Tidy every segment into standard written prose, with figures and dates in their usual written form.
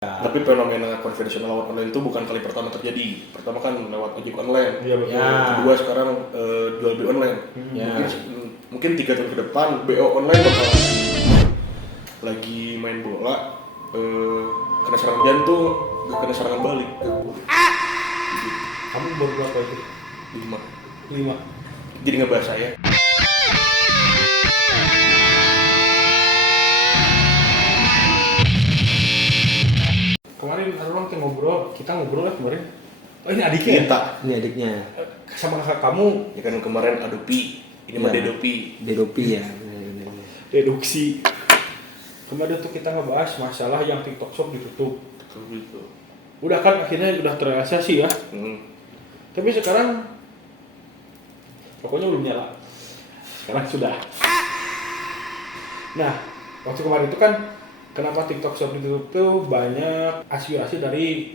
Tapi fenomena konvensional lewat online itu bukan kali pertama terjadi. Pertama kan lewat ojek online. Iya betul. Kedua sekarang jual beli online. Mungkin 3 tahun ke depan BO online bakal lagi main bola kena serangan jantung, gak kena serangan balik. Kamu baru berapa itu? 5. Jadi nggak bahas saya. Kemarin ada orang yang kita ngobrol lah kemarin. Oh ini adiknya ya? Ini adiknya. Sama kakak kamu. Ya kan kemarin Adopi, ini mah Dedopi. Dedopi ya. Deduksi. Kemarin tuh kita ngebahas masalah yang TikTok Shop ditutup. Gitu. Udah kan akhirnya udah terrealisasi ya. Tapi sekarang pokoknya belum nyala. Sekarang sudah. Nah, waktu kemarin itu kan kenapa TikTok Shop ditutup tuh banyak aspirasi dari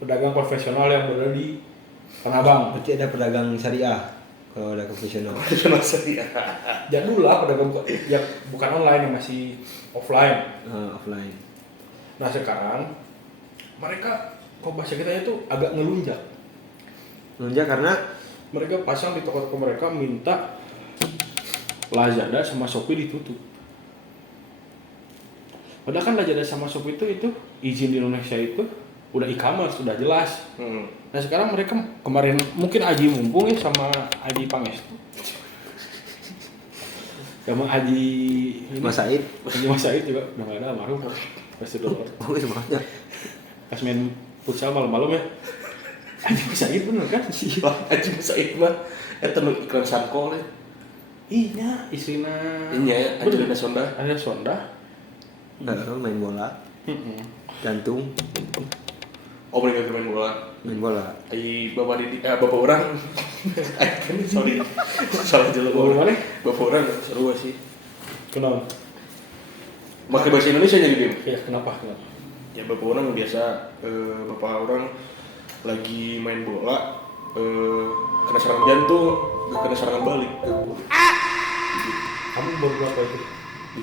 pedagang profesional yang berada di Tanah Abang. Berarti ada pedagang syariah kalau ada profesional. Jadul lah pedagang yang bukan online, yang masih offline. Offline. Nah sekarang mereka kok bahasa kita itu agak ngelunjak. Ngelunjak karena Mereka pasang di toko-toko mereka minta Lazada sama Shopee ditutup. Padahal kan Lazada sama Shopee itu izin di Indonesia itu udah e-commerce, sudah jelas. Nah sekarang mereka kemarin mungkin Aji mumpung ya sama Aji Pangestu. Sama Aji Mas Said. Aji Mas Said juga udah gak ada, almarhum. Pasti dulu. Oh semangatnya. Pas main futsal malam-malam ya. Aji Mas Said bener kan? Iya, Aji Mas Said mah eta nu iklan Sanko le. Iya, istrina. Iya, Angelina Sonda. Ada Sonda. Main bola. Gantung. Oh, mereka main bola. Main bola. Bapak Didi, bapak orang. Sorry. Salah jelas Bapak mana? Bapak orang seru sih. Kenapa? Pakai bahasa Indonesia jadi dia. Ya, kenapa? Ya bapak orang biasa bapak orang lagi main bola kena serangan jantung, gak kena serangan balik. Kamu baru berapa itu?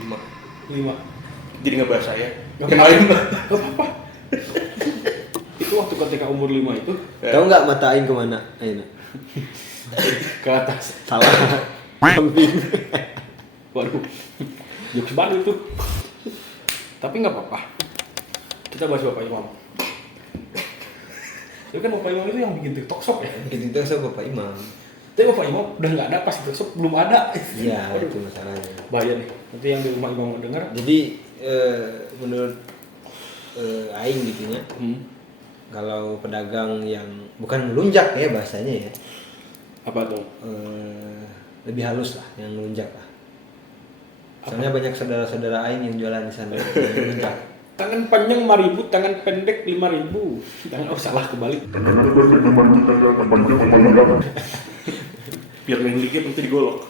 5. 5. Jadi nggak bahas saya. Gak Yang lain mah. apa-apa. Itu waktu ketika umur 5 itu Tahu nggak mata aing kemana? Ayo. ke atas. Salah. Samping. Waduh. Jokes baru itu. Tapi nggak apa-apa. Kita bahas Bapak Imam. Itu kan Bapak Imam itu yang bikin TikTok Shop ya. Itu sama Bapak Imam. Tapi Bapak Imam udah nggak ada pas TikTok Shop belum ada. Iya, Waduh. itu masalahnya. Bahaya nih. Nanti yang di rumah Imam mendengar. Jadi menurut aing gitu ya. Kalau pedagang yang bukan melunjak ya bahasanya ya. Apa tuh? Lebih halus lah yang melunjak lah. Soalnya banyak saudara-saudara aing yang jualan di sana yang melunjak. Tangan panjang 5.000, tangan pendek 5.000. Tangan salah kebalik. Biar main dikit nanti digolok.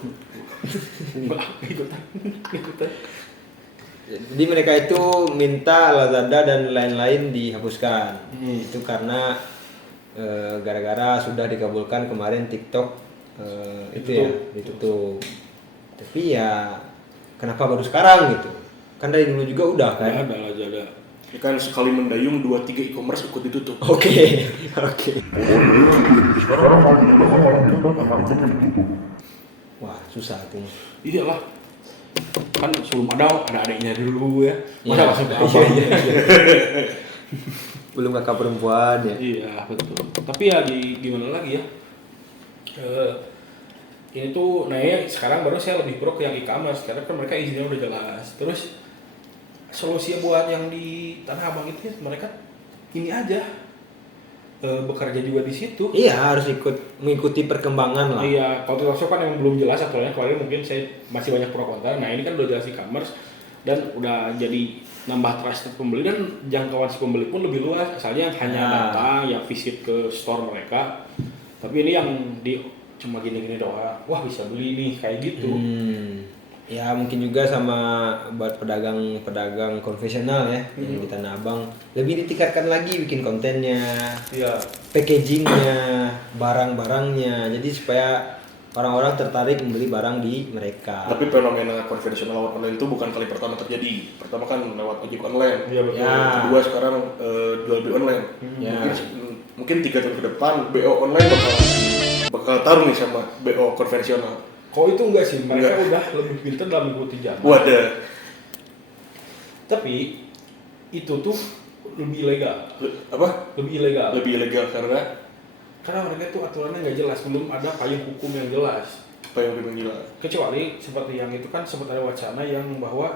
Enggak, ikutan. Jadi mereka itu minta Lazada dan lain-lain dihapuskan. Itu karena gara-gara sudah dikabulkan kemarin TikTok itu ya ditutup. Tapi ya kenapa baru sekarang gitu? Kan dari dulu juga udah kan? Ada Lazada. Ya kan sekali mendayung 2-3 e-commerce ikut ditutup. Oke. Wah susah tuh. Iyalah. Kan sebelum ada adiknya dulu ya. Masa Iya. langsung ke abang. Belum kakak perempuan ya. Iya betul. Tapi ya gimana lagi ya? Ini tuh, nah ya sekarang baru saya lebih pro ke yang e-commerce karena kan mereka izinnya udah jelas. Terus solusi buat yang di Tanah Abang itu ya, mereka ini aja bekerja juga di situ. Iya harus mengikuti perkembangan lah. Iya, kalau TikTok Shop kan yang belum jelas aturannya, kemarin mungkin saya masih banyak pro kontra. Nah ini kan udah jelas e-commerce dan udah jadi nambah trusted pembeli dan jangkauan si pembeli pun lebih luas. Asalnya hanya datang yang visit ke store mereka, tapi ini yang cuma gini-gini doang. Wah bisa beli nih kayak gitu. Ya mungkin juga sama buat pedagang konvensional ya yang di Tanah Abang lebih ditingkatkan lagi bikin kontennya, Iya. packagingnya, barang-barangnya. Jadi supaya orang-orang tertarik membeli barang di mereka. Tapi fenomena konvensional lewat online itu bukan kali pertama terjadi. Pertama kan lewat ojek online. Iya, betul. Ya. Kedua sekarang jual beli online. Ya. Mungkin 3 tahun ke depan BO online bakal tarung nih sama BO konvensional. Kok itu enggak sih, mereka Enggak. udah lebih pintar dalam mengikuti zaman. Wadah. Tapi itu tuh lebih ilegal. Apa? Lebih ilegal. Lebih ilegal karena Karena mereka tuh aturannya nggak jelas, belum ada payung hukum yang jelas. apa yang lebih gila? Kecuali seperti yang itu kan sempat ada wacana yang bahwa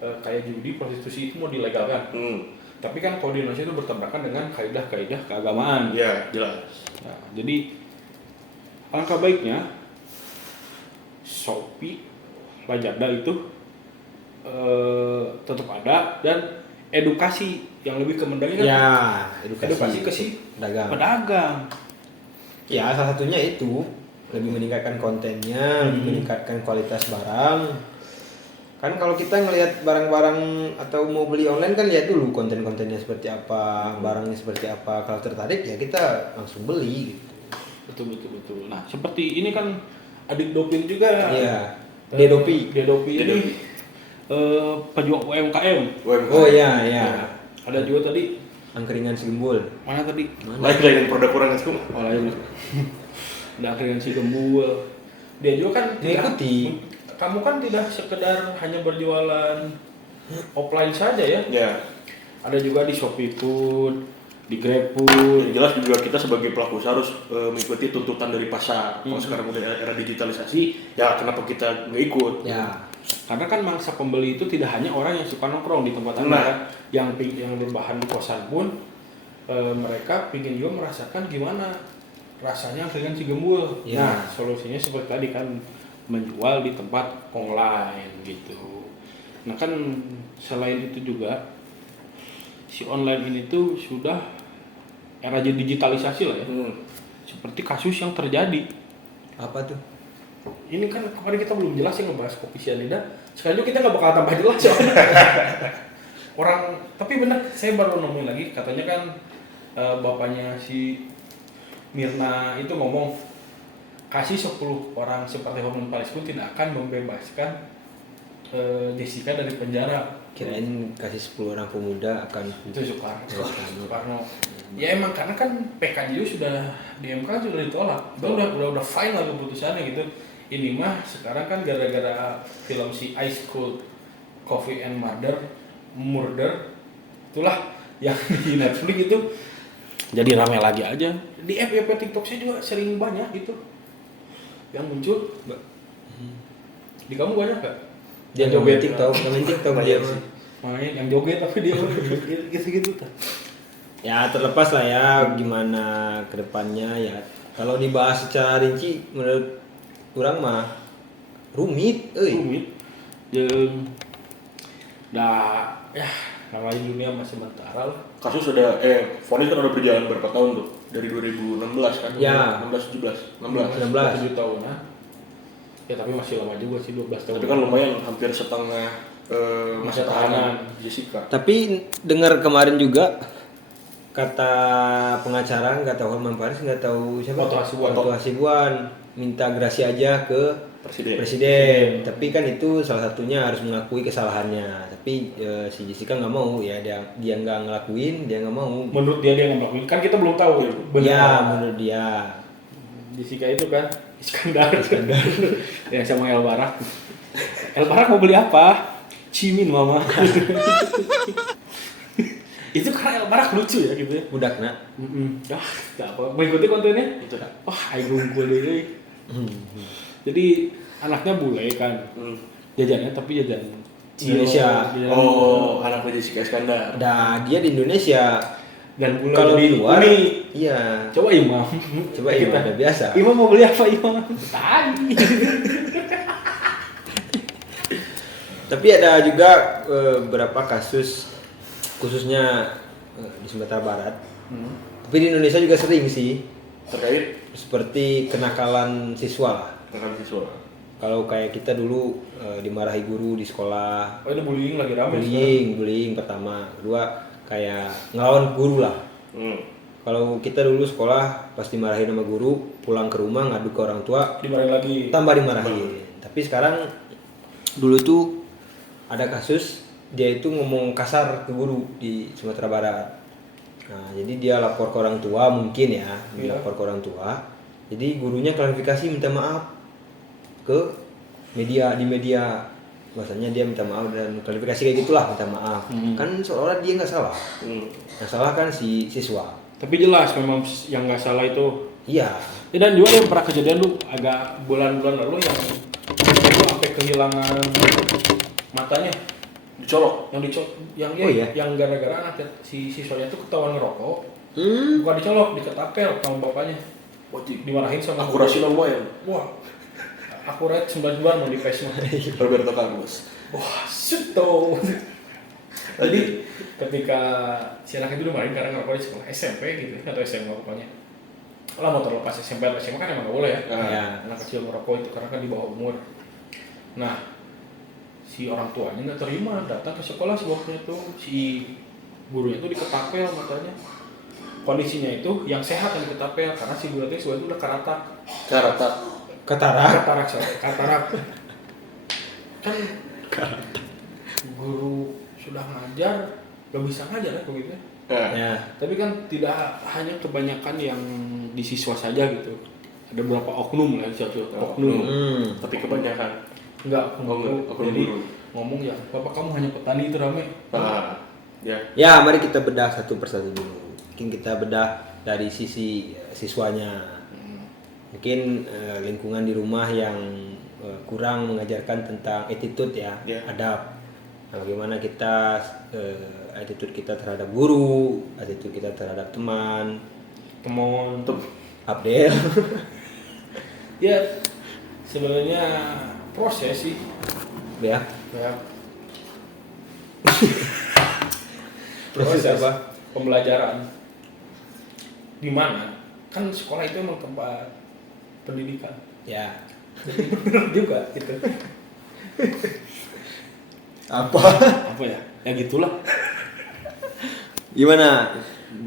kayak judi, prostitusi itu mau dilegalkan. Tapi kan kalau di Indonesia itu bertabrakan dengan kaidah-kaidah keagamaan. Ya, jelas. Nah, jadi alangkah baiknya Shopee, Lazada itu tetap ada dan edukasi yang lebih ke mendagri kan? Ya, edukasi ke si pedagang. pedagang. Ya, salah satunya itu lebih meningkatkan kontennya, lebih meningkatkan kualitas barang. Kan kalau kita ngelihat barang-barang atau mau beli online kan lihat dulu konten-kontennya seperti apa, barangnya seperti apa. Kalau tertarik ya kita langsung beli gitu. Betul. Nah, seperti ini kan Adik Dopin juga. Iya. Dedopi. Dedopi ini pejuang UMKM. Oh iya, iya. Ada juga tadi Angkringan Sigembul. mana tadi? Lain produk kurang itu. Oh lain. Ada akhirnya si Gembul. Dia juga kan Mengikuti. Kamu kan tidak sekedar hanya berjualan offline saja ya. Ya. Ada juga di Shopee Food, di Grab Food. Yang jelas juga kita sebagai pelaku usaha harus mengikuti tuntutan dari pasar. Kalau sekarang udah era digitalisasi, ya kenapa kita nggak ikut? Ya. Karena kan mangsa pembeli itu tidak hanya orang yang suka nongkrong di tempat Nah. Anda, yang berbahan di kosan pun mereka ingin juga merasakan gimana rasanya dengan si Gembul. Ya. Nah, solusinya seperti tadi kan menjual di tempat online gitu. Nah kan selain itu juga si online ini tuh sudah era digitalisasi lah ya. Seperti kasus yang terjadi. Apa tuh? Ini kan kemarin kita belum jelas ya ngebahas kopi cyanida. Sekarang juga kita nggak bakal tambah jelas soalnya. Tapi benar saya baru nemuin lagi katanya kan bapaknya si Mirna itu ngomong kasih 10 orang seperti Hormon Paris pun tidak akan membebaskan Jessica dari penjara. Kirain kasih 10 orang pemuda akan Itu Soekarno. Ya emang karena kan PK juga sudah di MK sudah ditolak. Itu udah final keputusannya gitu. Ini mah sekarang kan gara-gara film si Ice Cold Coffee and Murder itulah yang di Netflix itu jadi ramai lagi aja. Di FYP TikTok saya juga sering banyak gitu yang muncul. Di kamu banyak gak? dia main TikTok dia mah. Main yang joget tapi dia gitu-gitu tuh. Ya terlepas lah ya gimana kedepannya ya. Kalau dibahas secara rinci menurut kurang mah rumit, Rumit. Ya namanya dunia masih sementara lah. Kasus sudah vonis kan udah berjalan berapa tahun tuh? Dari 2016 kan? Ya. 16 17 16. 7 tahun ya tapi masih lama juga sih 12 tahun. Tapi kan lumayan hampir setengah masa tahanan Jessica. Tapi dengar kemarin juga kata pengacara nggak tahu Horman Paris nggak tahu siapa Oto Hasibuan minta grasi aja ke presiden. Tapi kan itu salah satunya harus mengakui kesalahannya. Tapi si Jessica nggak mau ya dia nggak ngelakuin dia nggak mau. Menurut dia nggak melakukan kan kita belum tahu. Ya menurut dia. Jessica itu kan Iskandar. Ya sama El Barak. El Barak mau beli apa? Cimin mama. Itu karena El Barak lucu ya gitu ya. Budak nak. Gak apa. Mengikuti kontennya? Itu dah. Wah, ayo gungkul deh. Jadi anaknya bule kan. Jajannya tapi jajan Indonesia. Oh, anaknya Jessica Iskandar. Nah, dia di Indonesia. Dan bule Kalau di luar, uni. iya. Coba Imam. Coba Imam udah biasa. Imam mau beli apa Imam? Tadi. Tapi ada juga beberapa kasus khususnya di Sumatera Barat. Tapi di Indonesia juga sering sih. Terkait Seperti kenakalan siswa lah. tentang siswa. Kalau kayak kita dulu dimarahi guru di sekolah. Oh, ini bullying lagi ramai sekarang. Bullying pertama. Kedua kayak ngelawan guru lah. Kalau kita dulu sekolah pasti dimarahin sama guru, pulang ke rumah ngadu ke orang tua, Dimarahin lagi. tambah dimarahin. Tapi sekarang dulu tuh ada kasus dia itu ngomong kasar ke guru di Sumatera Barat. Nah, jadi dia lapor ke orang tua mungkin ya, lapor ke orang tua. Jadi gurunya klarifikasi minta maaf ke media di media. Bahasanya dia minta maaf dan klarifikasi kayak gitulah, minta maaf. Kan seolah-olah dia nggak salah. Yang salah kan si siswa. Tapi jelas memang yang nggak salah itu. Iya. Ya, dan juga yang pernah kejadian lu agak bulan-bulan lalu yang itu sampai kehilangan matanya, Dicolok. Oh, iya? yang gara-gara anak si siswanya tuh ketahuan ngerokok. Bukan dicolok, diketapel sama bapaknya. Wajib. Dimarahin sama Akurasi lumayan. Wah. Akurat 99 mau di face mah. Roberto Carlos. Wah, shoot tuh. Jadi ketika si anak itu dimarahin karena ngerokok di sekolah SMP gitu atau SMA pokoknya. Lah mau terlepas SMP atau SMA kan emang gak boleh ya. Ya. Anak kecil ngerokok itu karena kan di bawah umur. Nah, si orang tuanya nggak terima, datang ke sekolah sebabnya tuh si gurunya tuh diketapel matanya. Kondisinya itu yang sehat yang diketapel karena si guru itu udah katarak. Katarak. Kan guru sudah ngajar, gak bisa ngajar ya begitu. Ya. Tapi kan tidak hanya kebanyakan yang di siswa saja gitu. Ada beberapa oknum lah, oknum. Tapi kebanyakan. Enggak, Oknum jadi guru. ngomong ya, bapak kamu hanya petani itu rame. Ya. Ya, mari kita bedah satu persatu dulu. Mungkin kita bedah dari sisi siswanya. Mungkin lingkungan di rumah yang kurang mengajarkan tentang attitude ya, adab. Nah, bagaimana kita attitude kita terhadap guru, attitude kita terhadap teman, Abdel. Ya, sebenarnya proses sih. Ya. Proses apa? Pembelajaran. Di mana? Kan sekolah itu emang tempat pendidikan. Ya. Jadi benar juga gitu. Apa ya? Ya gitulah. Gimana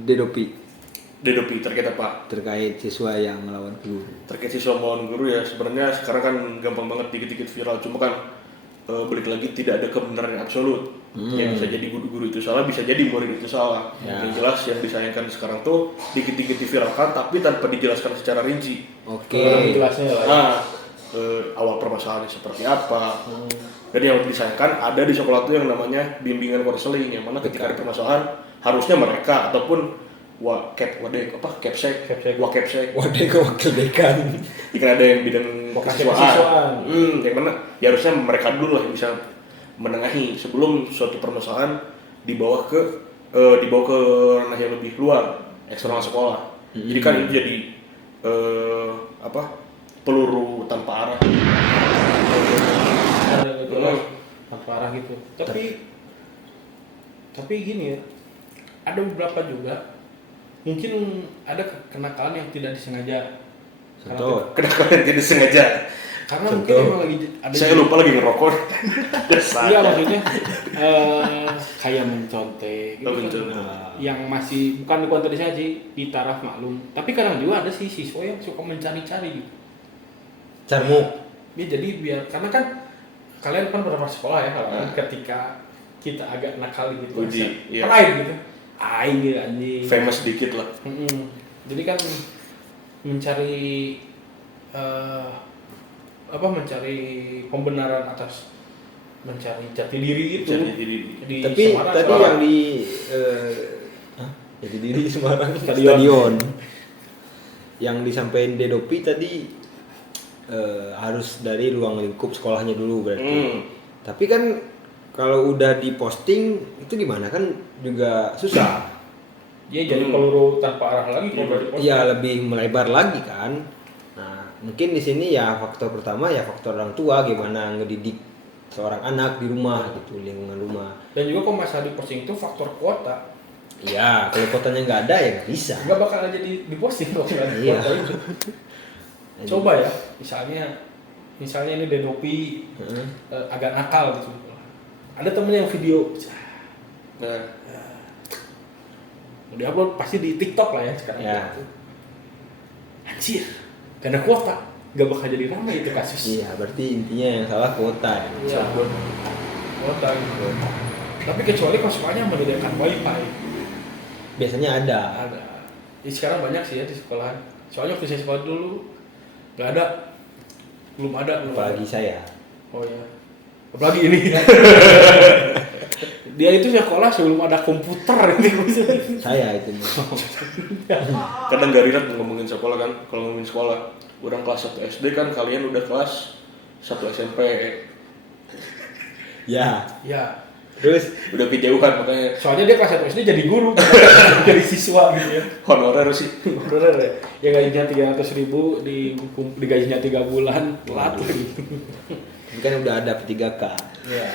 Dedopi terkait apa? terkait siswa yang melawan guru? Terkait siswa melawan guru ya sebenarnya sekarang kan gampang banget dikit-dikit viral, cuma kan balik lagi tidak ada kebenaran yang absolut. Ya, bisa jadi guru itu salah, bisa jadi murid itu salah. Yang jelas yang disayangkan sekarang tuh dikit-dikit diviralkan tapi tanpa dijelaskan secara rinci. Oke. Jelasnya lah. Nah, awal permasalahannya seperti apa. Dan yang disayangkan ada di sekolah tuh yang namanya bimbingan konseling, yang mana ketika ada permasalahan harusnya mereka ataupun wakepsek, Wadah wakil dekan. jika ada yang bidang kesiswaan, yang mana ya harusnya mereka dulu lah yang bisa menengahi sebelum suatu permasalahan dibawa ke ranah yang lebih luar, eksternal sekolah. Jadi kan itu jadi peluru tanpa arah. Tanpa arah gitu. Tapi gini ya, ada beberapa juga mungkin ada kenakalan yang tidak disengaja. Kenakalan yang tidak disengaja. Karena mungkin emang lagi ada. Saya lupa lagi ngerokok. Iya maksudnya kayak mencontek gitu kan. Yang masih bukan di konten saya sih di taraf maklum. Tapi kadang juga ada sih siswa yang suka mencari-cari gitu. Carmuk. Ya jadi biar karena kan kalian kan pernah sekolah ya kalau ketika kita agak nakal gitu. Pride gitu. Aing anjing. Famous dikit lah. Jadi kan mencari mencari pembenaran atas mencari jati diri itu. Tapi Semarang, tadi Semarang. yang di jati diri Semarang stadion. Yang disampaikan Dedopi tadi harus dari ruang lingkup sekolahnya dulu berarti. Tapi kan kalau udah diposting itu gimana kan juga susah. Ya jadi peluru tanpa arah lagi kalau udah diposting. Iya lebih melebar lagi kan. Nah mungkin di sini ya faktor pertama ya faktor orang tua gimana ngedidik seorang anak di rumah gitu, lingkungan rumah. Dan juga kalau masalah diposting itu faktor kuota. Iya kalau kuotanya nggak ada ya nggak bisa. Nggak bakal jadi diposting kalau nggak ada kuota itu. Coba ya misalnya ini Dedopi agak nakal gitu. Ada temennya yang video. Mau diupload pasti di TikTok lah ya sekarang. Ya. Gitu. Anjir, gak ada kuota, gak bakal jadi ramai itu kasus. Iya, berarti intinya yang salah kuota ya. Iya. Kuota gitu. Tapi kecuali kalau semuanya menyediakan wifi. Biasanya ada. Ada. Ya, sekarang banyak sih ya di sekolahan. Soalnya waktu saya sekolah dulu nggak ada, belum ada. Apalagi saya. Oh ya. Apalagi ini. Dia itu sekolah sebelum ada komputer ini. Saya itu. Kadang gak rinat ngomongin sekolah kan. Kalau ngomongin sekolah, orang kelas 1 SD kan, kalian udah kelas 1 SMP. Ya. Ya. Terus Udah kejauhan makanya Soalnya dia kelas 1 SD jadi guru, jadi siswa gitu ya. honorer sih. Bener ya. Ya gajinya 300.000 di gajinya 3 bulan, telat lagi. ini kan udah ada P3K. Iya.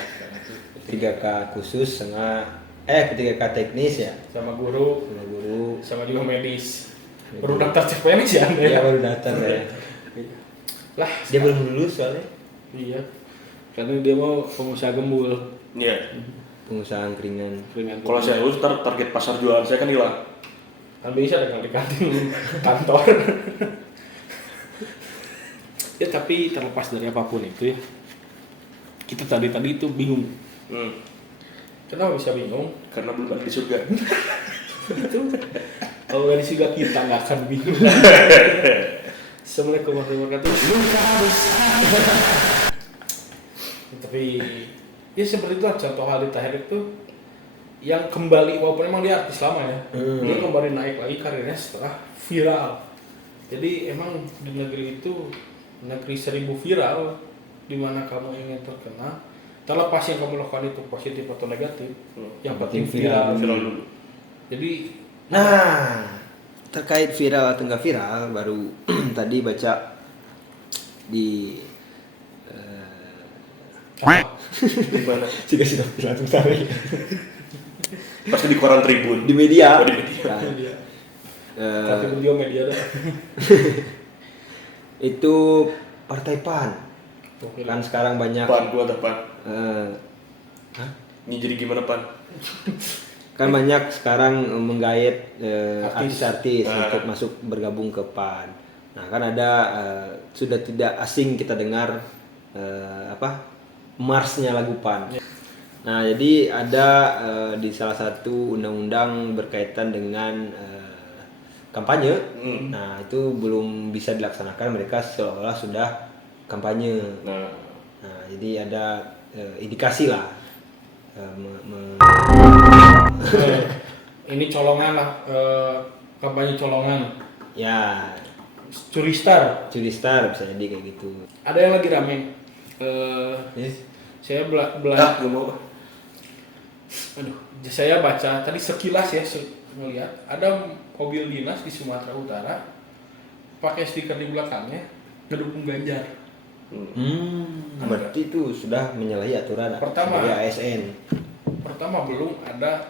P3K khusus sama P3K teknis ya. Sama guru, Sama guru. sama juga medis. Baru daftar CPNS ya Anda ya? Iya baru daftar ya. Lah, Dia belum lulus soalnya. iya. Karena dia mau pengusaha gembul. Iya. Pengusaha angkringan. Kalau saya lulus, target pasar jualan saya kan hilang. Kan bisa dengan di kantin kantor. Ya tapi terlepas dari apapun itu ya, kita tadi itu bingung. Kenapa bisa bingung? Karena belum ada di surga. Itu kalau dari surga kita nggak akan bingung. Assalamualaikum warahmatullahi wabarakatuh. Tapi ya seperti itu contoh Aldi Taher itu yang kembali, walaupun emang dia artis lama ya, dia kembali naik lagi karirnya setelah viral. Jadi emang di negeri itu negeri 1000 viral, di mana kamu ingin terkenal, terlepas yang kamu lakukan itu positif atau negatif, yang penting viral. Viral dulu. Jadi Nah, terkait viral atau nggak viral, baru tadi baca di Gimana? sudah langsung tarik Pasti di koran Tribun. di media. Oh, di media. Nah, tapi beliau media dah. itu Partai PAN kan sekarang banyak Pan, gua ada pan. Ini jadi gimana pan? kan banyak sekarang menggait artis-artis Ah. untuk masuk bergabung ke PAN. Nah kan ada sudah tidak asing kita dengar marsnya lagu PAN. Nah jadi ada di salah satu undang-undang berkaitan dengan kampanye. Nah itu belum bisa dilaksanakan, mereka seolah sudah kampanye. Nah, Jadi ada indikasi lah. Ini colongan lah, kampanye colongan. Ya, Curi Star. curi star bisa jadi kayak gitu. Ada yang lagi rame. Saya belajar. gak mau. Aduh, saya baca tadi sekilas ya, melihat ada mobil dinas di Sumatera Utara pakai stiker di belakangnya ngedukung Ganjar. Berarti itu sudah menyalahi aturan Pertama. sebagai ASN. Pertama belum ada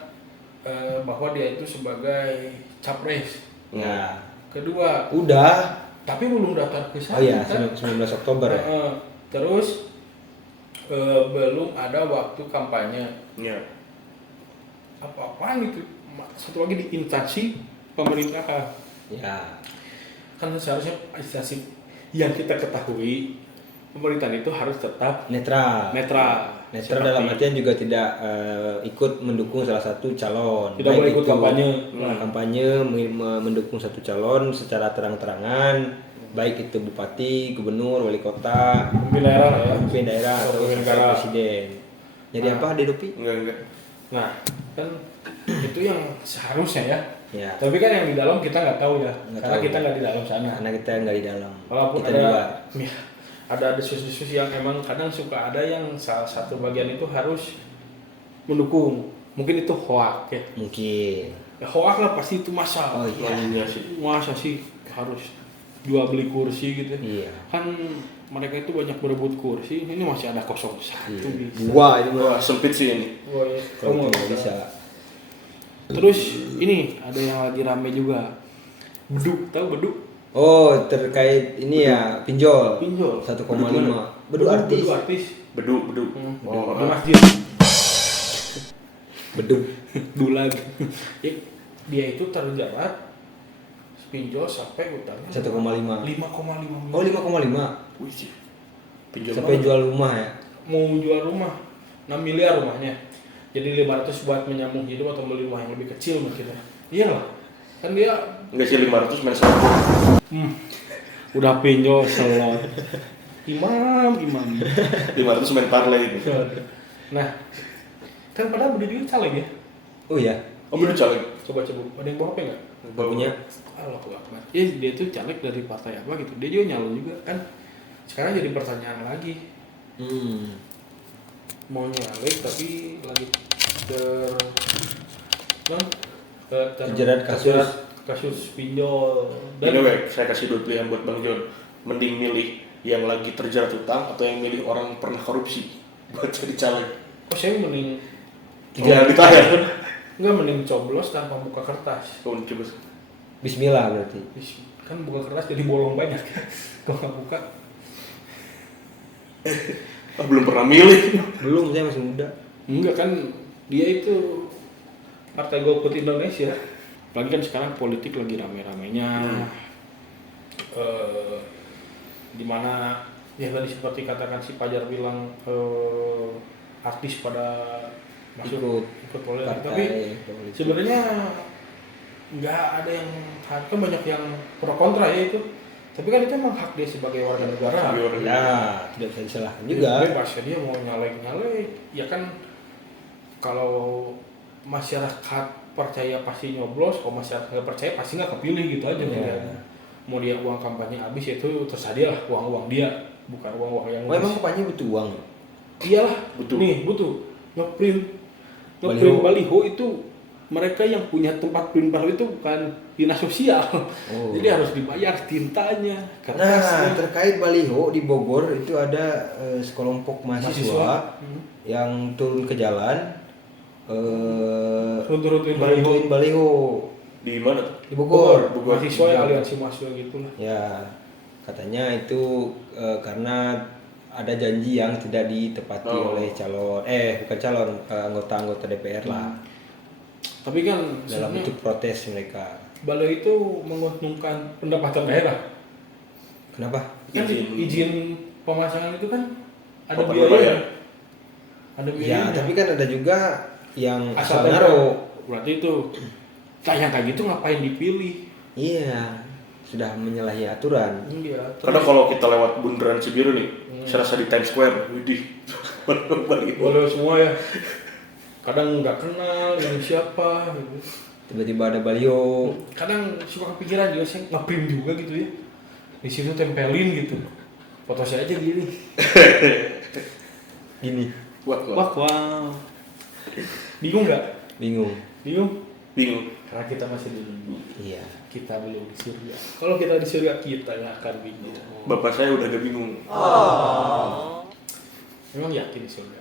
bahwa dia itu sebagai capres. Ya, Kedua, udah. tapi belum daftar ke sana. Oh iya, kan? 19 Oktober ya. Terus belum ada waktu kampanye. Iya. Apa-apaan itu? Satu lagi di instansi pemerintahan. Ya, Kan seharusnya instansi yang kita ketahui pemerintahan itu harus tetap netral. netral. Netral dalam artian juga tidak ikut mendukung salah satu calon. Tidak boleh ikut itu kampanye. Kampanye mendukung satu calon secara terang-terangan, baik itu bupati, gubernur, wali kota, Pemimpin daerah ya. pemimpin daerah atau Pemimpin sampai negara. presiden. Jadi apa Dedopi? Enggak. Nah, kan itu yang seharusnya ya. Ya, Tapi kan yang di dalam kita nggak tahu ya, Nggak karena tahu. kita nggak di dalam sana. karena kita nggak di dalam. Walaupun kita di luar. ya, ada diskusi yang emang kadang suka ada yang salah satu bagian itu harus mendukung. Mungkin itu hoak ya. Mungkin. Ya hoak lah pasti itu masa. Oh iya. Iya sih. Masa sih harus jual beli kursi gitu. Iya. Kan mereka itu banyak berebut kursi, ini masih ada 01 Iya. bisa. Gua ini mah Wah, sempit sih ini. Oh, iya. kalau Kamu nggak bisa. Terus ini ada yang lagi rame juga. Beduk, tahu beduk? Oh, terkait ini ya pinjol. Pinjol. 1,5. Beduk artis. Beduk artis. Beduk. Di masjid. Beduk. Dulag. Ya, dia itu terjerat pinjol sampai utangnya 1,5. 5,5 Oh 5,5. Wih, pinjol Sampai mana? jual rumah ya. mau jual rumah 6 miliar rumahnya, jadi 500 buat menyambung hidup atau beli rumah yang lebih kecil mungkin ya. Iyalah kan dia Enggak sih 500 main slot. udah pinjol selot imam 500 main parlay itu. nah kan padahal beli dia caleg ya. Oh ya. Oh bener caleg. Coba ada yang bawa HP nggak? Punya. Allah Akbar. Ya dia tuh caleg dari partai apa gitu. Dia juga nyalon juga kan. Sekarang jadi pertanyaan lagi. Mau nyalek tapi lagi terjerat kasus pinjol. Anyway, saya kasih dua pilihan buat Bang John. Mending milih yang lagi terjerat utang atau yang milih orang pernah korupsi buat jadi caleg. Oh saya mending Jangan ditahan. enggak, mending coblos tanpa buka kertas. Kau coba. Bismillah berarti. Kan buka kertas jadi bolong banyak. Kalau nggak buka Belum pernah milih. Belum, saya masih muda. enggak kan dia itu Partai Golput Indonesia. Apalagi kan sekarang politik lagi rame-ramenya. Dimana ya tadi seperti katakan si Pajar bilang artis pada masuk ikut politik, tapi sebenarnya nggak ada yang kan banyak yang pro kontra ya itu, tapi kan itu emang hak dia sebagai warga negara. Ya, tidak bisa disalahkan juga. Bebas ya, dia mau nyalek ya kan. Kalau masyarakat percaya pasti nyoblos, kalau masyarakat nggak percaya pasti nggak kepilih gitu aja. Mau dia uang kampanye habis itu terserah dia lah, uang dia, bukan uang yang Emang kampanye butuh uang? Iyalah, Butuh. butuh ngeprint baliho itu. Mereka yang punya tempat print baliho itu bukan dinas sosial, jadi harus dibayar tintanya, kertasnya. Nah, terkait baliho di Bogor itu ada sekelompok mahasiswa yang turun ke jalan runtuhin baliho Di mana tuh? di Bogor. mahasiswa ya, aliansi mahasiswa gitu lah. Ya, katanya itu karena ada janji yang tidak ditepati oleh anggota-anggota DPR lah. Tapi kan Dalam sebenarnya bentuk protes mereka. baliho itu menguntungkan pendapatan daerah. Kenapa? Kan izin pemasangan itu kan ada Perlu biaya. bayar. Ada Ya, biaya. tapi kan ada juga yang asal asal naruh. Berarti itu kayak gitu ngapain dipilih? Iya, sudah menyalahi aturan. Iya. Karena kalau kita lewat bundaran Cibiru nih, saya rasa di Times Square, widih. boleh semua ya. Kadang nggak kenal ini siapa gitu. Tiba-tiba ada baliho. Kadang suka kepikiran juga sih nge-print juga gitu ya. Di situ tempelin gitu. Foto saya aja gini. Gini. Wah. Bingung nggak? Bingung. Bingung. Karena kita masih di dunia. Iya. Kita belum di surga. Kalau kita di surga kita yang akan bingung. Bapak saya udah agak bingung. Memang yakin di surga.